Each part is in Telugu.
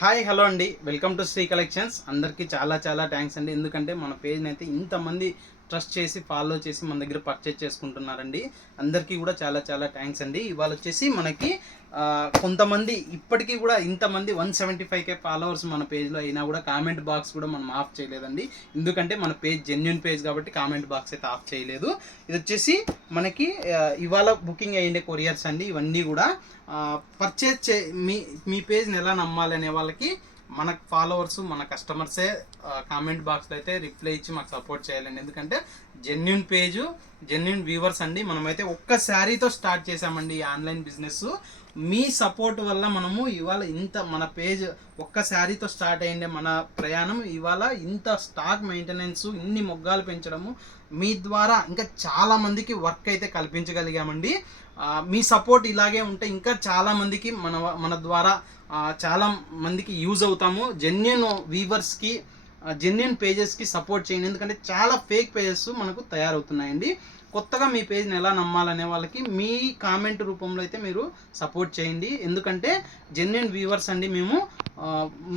హాయ్ హలో అండి, వెల్కమ్ టు శ్రీ కలెక్షన్స్. అందరికీ చాలా చాలా థ్యాంక్స్ అండి. ఎందుకంటే మన పేజ్ని అయితే ఇంతమంది ట్రస్ట్ చేసి ఫాలో చేసి మన దగ్గర పర్చేజ్ చేసుకుంటున్నారండి. అందరికీ కూడా చాలా చాలా థ్యాంక్స్ అండి. ఇవాళ వచ్చేసి మనకి కొంతమంది ఇప్పటికీ కూడా ఇంతమంది 175K ఫాలోవర్స్ మన పేజ్లో అయినా కూడా కామెంట్ బాక్స్ కూడా మనం ఆఫ్ చేయలేదండి. ఎందుకంటే మన పేజ్ జెన్యున్ పేజ్ కాబట్టి కామెంట్ బాక్స్ అయితే ఆఫ్ చేయలేదు. ఇది వచ్చేసి మనకి ఇవాళ బుకింగ్ అయ్యిండే కొరియర్స్ అండి. ఇవన్నీ కూడా పర్చేజ్ మీ పేజ్ని ఎలా నమ్మాలనే వాళ్ళకి మన ఫాలోవర్స్ మన కస్టమర్సే కామెంట్ బాక్స్లో అయితే రిప్లై ఇచ్చి మాకు సపోర్ట్ చేయాలండి. ఎందుకంటే జెన్యున్ పేజు జెన్యున్ వ్యూవర్స్ అండి. మనమైతే ఒక్క శారీతో స్టార్ట్ చేసామండి ఈ ఆన్లైన్ బిజినెస్. మీ సపోర్ట్ వల్ల మనము ఇవాళ ఇంత మన పేజ్ ఒక్క శారీతో స్టార్ట్ అయ్యిండే మన ప్రయాణం ఇవాళ ఇంత స్టాక్ మెయింటెనెన్స్ ఇన్ని మొగ్గాలు పెంచడము మీ ద్వారా ఇంకా చాలామందికి వర్క్ అయితే కల్పించగలిగామండి. మీ సపోర్ట్ ఇలాగే ఉంటే ఇంకా చాలామందికి మన ద్వారా చాలా మందికి యూజ్ అవుతాము. జెన్యున్ వీవర్స్కి జెన్యున్ పేజెస్కి సపోర్ట్ చేయండి. ఎందుకంటే చాలా ఫేక్ పేజెస్ మనకు తయారవుతున్నాయండి. కొత్తగా మీ పేజ్ని ఎలా నమ్మాలనే వాళ్ళకి మీ కామెంట్ రూపంలో అయితే మీరు సపోర్ట్ చేయండి. ఎందుకంటే జెన్యున్ వ్యూవర్స్ అండి మేము.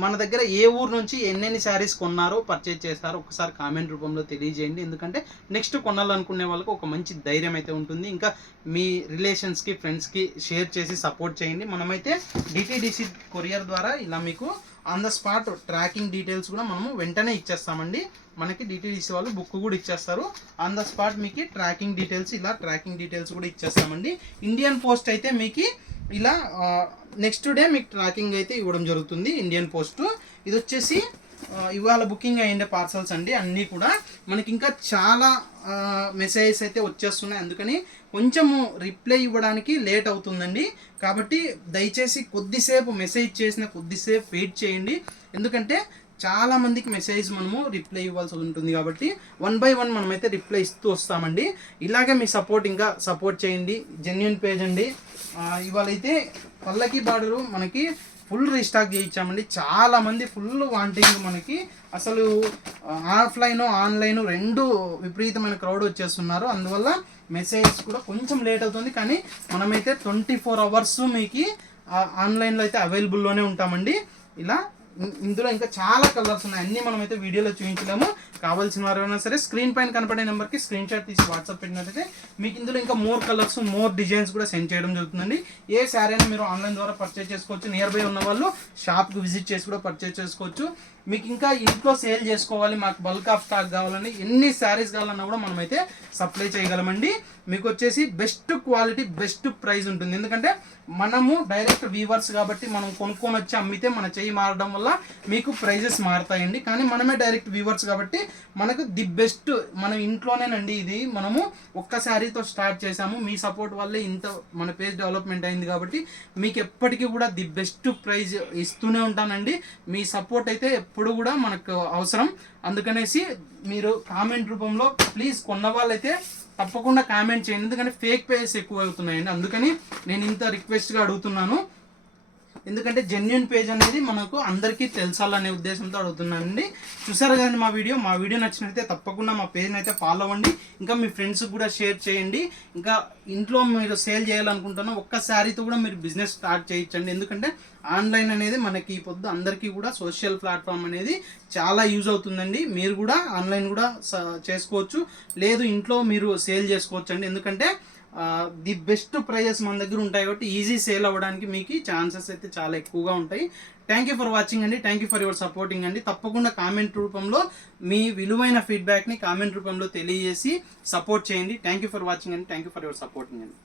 మన దగ్గర ఏ ఊరు నుంచి ఎన్నెన్ని శారీస్ కొన్నారో పర్చేజ్ చేస్తారో ఒకసారి కామెంట్ రూపంలో తెలియజేయండి. ఎందుకంటే నెక్స్ట్ కొనాలనుకునే వాళ్ళకి ఒక మంచి ధైర్యం అయితే ఉంటుంది. ఇంకా మీ రిలేషన్స్కి ఫ్రెండ్స్కి షేర్ చేసి సపోర్ట్ చేయండి. మనమైతే డిటిడిసి కొరియర్ ద్వారా ఇలా మీకు on the spot tracking details కూడా మనము వెంటనే ఇచ్చేస్తామండి. మనకి డిటిడిసి వాళ్ళు బుక్ కూడా ఇచ్చేస్తారు. ఆన్ ద స్పాట్ మీకు ట్రాకింగ్ డీటెయిల్స్ కూడా ఇచ్చేస్తామండి. ఇండియన్ పోస్ట్ అయితే మీకు ఇలా నెక్స్ట్ డే మీకు ట్రాకింగ్ అయితే ఇవ్వడం జరుగుతుంది. ఇండియన్ పోస్ట్ ఇది వచ్చేసి ఇవాళ బుకింగ్ అయ్యిండే పార్సల్స్ అండి. అన్నీ కూడా మనకి ఇంకా చాలా మెసేజెస్ అయితే వచ్చేస్తున్నాయి. అందుకని కొంచెము రిప్లై ఇవ్వడానికి లేట్ అవుతుందండి. కాబట్టి దయచేసి కొద్దిసేపు మెసేజ్ చేసిన కొద్దిసేపు వెయిట్ చేయండి. ఎందుకంటే చాలామందికి మెసేజ్ మనము రిప్లై ఇవ్వాల్సి ఉంటుంది. కాబట్టి 1 by 1 మనమైతే రిప్లై ఇస్తూ వస్తామండి. ఇలాగే మీ సపోర్ట్ ఇంకా సపోర్ట్ చేయండి. జెన్యున్ పేజ్ అండి. ఇవాళ అయితే పల్లకి బార్డరు మనకి ఫుల్ రీస్టాక్ చేయించామండి. చాలామంది ఫుల్ వాంటింగ్ మనకి అసలు ఆఫ్లైన్ ఆన్లైన్ రెండు విపరీతమైన క్రౌడ్ వచ్చేస్తున్నారు. అందువల్ల మెసేజ్ కూడా కొంచెం లేట్ అవుతుంది. కానీ మనమైతే 24 hours మీకు ఆన్లైన్లో అయితే అవైలబుల్లోనే ఉంటామండి. ఇలా ఇందులో ఇంకా చాలా కలర్స్ ఉన్నాయి. అన్నీ మనమైతే వీడియోలో చూపించలేము. కావాల్సిన వారు అయినా సరే స్క్రీన్ పైన కనపడే నెంబర్కి స్క్రీన్ షాట్ తీసి వాట్సాప్ పెట్టినట్టయితే మీకు ఇందులో ఇంకా మోర్ కలర్స్ మోర్ డిజైన్స్ కూడా సెండ్ చేయడం జరుగుతుందండి. ఏ శారీ అయినా మీరు ఆన్లైన్ ద్వారా పర్చేజ్ చేసుకోవచ్చు. నియర్ బై ఉన్న వాళ్ళు షాప్కి విజిట్ చేసి కూడా పర్చేజ్ చేసుకోవచ్చు. మీకు ఇంకా ఇంట్లో సేల్ చేసుకోవాలి, మాకు బల్క్ ఆఫ్ స్టాక్ కావాలని ఎన్ని శారీస్ కావాలన్నా కూడా మనమైతే సప్లై చేయగలమండి. మీకు వచ్చేసి బెస్ట్ క్వాలిటీ బెస్ట్ ప్రైస్ ఉంటుంది. ఎందుకంటే మనము డైరెక్ట్ వీవర్స్ కాబట్టి మనం కొనుక్కొని వచ్చి అమ్మితే మన చెయ్యి మారడం వల్ల మీకు ప్రైజెస్ మారుతాయండి. కానీ మనమే డైరెక్ట్ వీవర్స్ కాబట్టి మనకు ది బెస్ట్ మన ఇంట్లోనేనండి. ఇది మనము ఒక్క శారీతో స్టార్ట్ చేసాము. మీ సపోర్ట్ వల్లే ఇంత మన పేజ్ డెవలప్మెంట్ అయింది. కాబట్టి మీకు ఎప్పటికీ కూడా ది బెస్ట్ ప్రైజ్ ఇస్తూనే ఉంటానండి. మీ సపోర్ట్ అయితే ఎప్పుడు కూడా మనకు అవసరం. అందుకనేసి మీరు కామెంట్ రూపంలో ప్లీజ్ కొన్న వాళ్ళైతే తప్పకుండా కామెంట్ చేయండి. ఎందుకంటే ఫేక్ పేజెస్ ఎక్కువ అవుతున్నాయండి. అందుకని నేను ఇంత రిక్వెస్ట్గా అడుగుతున్నాను. ఎందుకంటే జెన్యున్ పేజ్ అనేది మనకు అందరికీ తెలుసాలనే ఉద్దేశంతో అడుగుతున్నానండి. చూసారు కదండి మా వీడియో నచ్చినట్లయితే తప్పకుండా మా పేజ్ని అయితే ఫాలో అవ్వండి. ఇంకా మీ ఫ్రెండ్స్కి కూడా షేర్ చేయండి. ఇంకా ఇంట్లో మీరు సేల్ చేయాలనుకుంటున్నా ఒక్క శారీతో కూడా మీరు బిజినెస్ స్టార్ట్ చేయించండి. ఎందుకంటే ఆన్లైన్ అనేది మనకి ఈ పొద్దు అందరికీ కూడా సోషల్ ప్లాట్ఫామ్ అనేది చాలా యూజ్ అవుతుందండి. మీరు కూడా ఆన్లైన్ కూడా చేసుకోవచ్చు, లేదు ఇంట్లో మీరు సేల్ చేసుకోవచ్చు అండి. ఎందుకంటే ది బెస్ట్ ప్రైజెస్ మన దగ్గర ఉంటాయి కాబట్టి ఈజీ సేల్ అవ్వడానికి మీకు ఛాన్సెస్ అయితే చాలా ఎక్కువగా ఉంటాయి. థ్యాంక్ యూ ఫర్ వాచింగ్ అండి. Thank you for your supporting అండి. తప్పకుండా కామెంట్ రూపంలో మీ విలువైన ఫీడ్బ్యాక్ని కామెంట్ రూపంలో తెలియజేసి సపోర్ట్ చేయండి. థ్యాంక్ యూ ఫర్ వాచింగ్ అండి. Thank you for your supporting అండి.